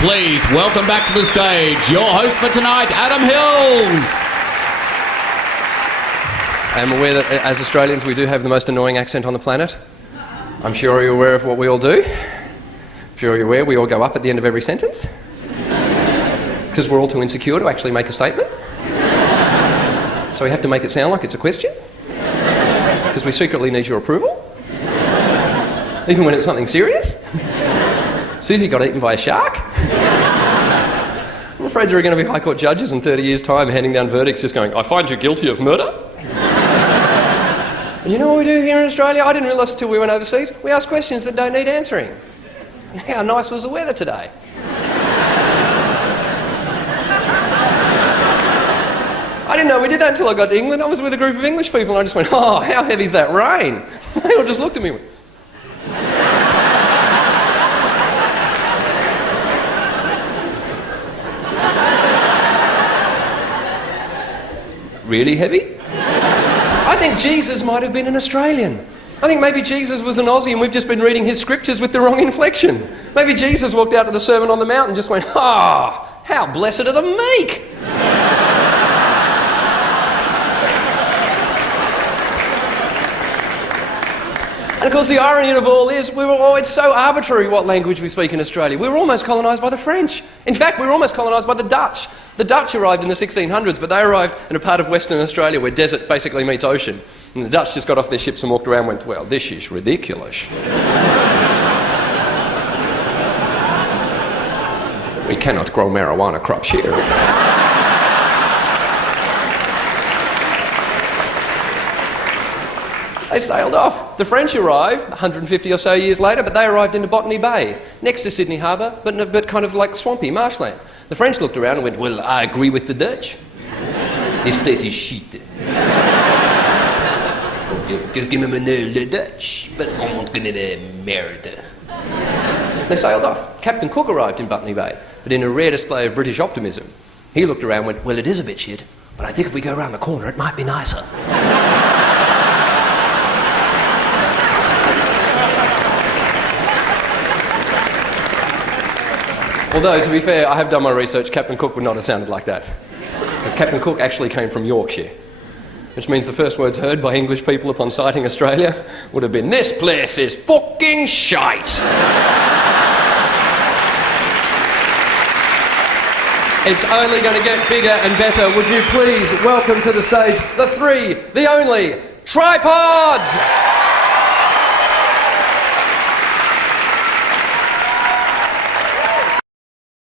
please welcome back to the stage your host for tonight, Adam Hills. I'm aware that as Australians we do have the most annoying accent on the planet. I'm sure you're aware of what we all do. I'm sure you're aware we all go up at the end of every sentence. Because we're all too insecure to actually make a statement. So we have to make it sound like it's a question. Because we secretly need your approval. Even when it's something serious. Susie got eaten by a shark. I'm afraid there are going to be High Court judges in 30 years' time handing down verdicts just going, I find you guilty of murder. And you know what we do here in Australia? I didn't realise until we went overseas. We ask questions that don't need answering. How nice was the weather today? I didn't know we did that until I got to England. I was with a group of English people and I just went, oh, how heavy's that rain? They all just looked at me and went, really heavy? I think Jesus might have been an Australian. I think maybe Jesus was an Aussie and we've just been reading his scriptures with the wrong inflection. Maybe Jesus walked out to the Sermon on the Mount and just went, ah, how blessed are the meek. And of course the irony of all is it's so arbitrary what language we speak in Australia. We were almost colonised by the French. In fact, we were almost colonised by the Dutch. The Dutch arrived in the 1600s, but they arrived in a part of Western Australia where desert basically meets ocean. And the Dutch just got off their ships and walked around and went, well, this is ridiculous. We cannot grow marijuana crops here. They sailed off. The French arrived 150 or so years later, but they arrived into Botany Bay, next to Sydney Harbour, but kind of like swampy marshland. The French looked around and went, well, I agree with the Dutch. This place is shit. Qu'est-ce que m'amène le Dutch? Parce qu'on montre que de merde. They sailed off. Captain Cook arrived in Botany Bay, but in a rare display of British optimism. He looked around and went, well, it is a bit shit, but I think if we go around the corner, it might be nicer. Although, to be fair, I have done my research, Captain Cook would not have sounded like that. Because Captain Cook actually came from Yorkshire. Which means the first words heard by English people upon sighting Australia would have been, this place is fucking shite. It's only going to get bigger and better. Would you please welcome to the stage the only Tripod!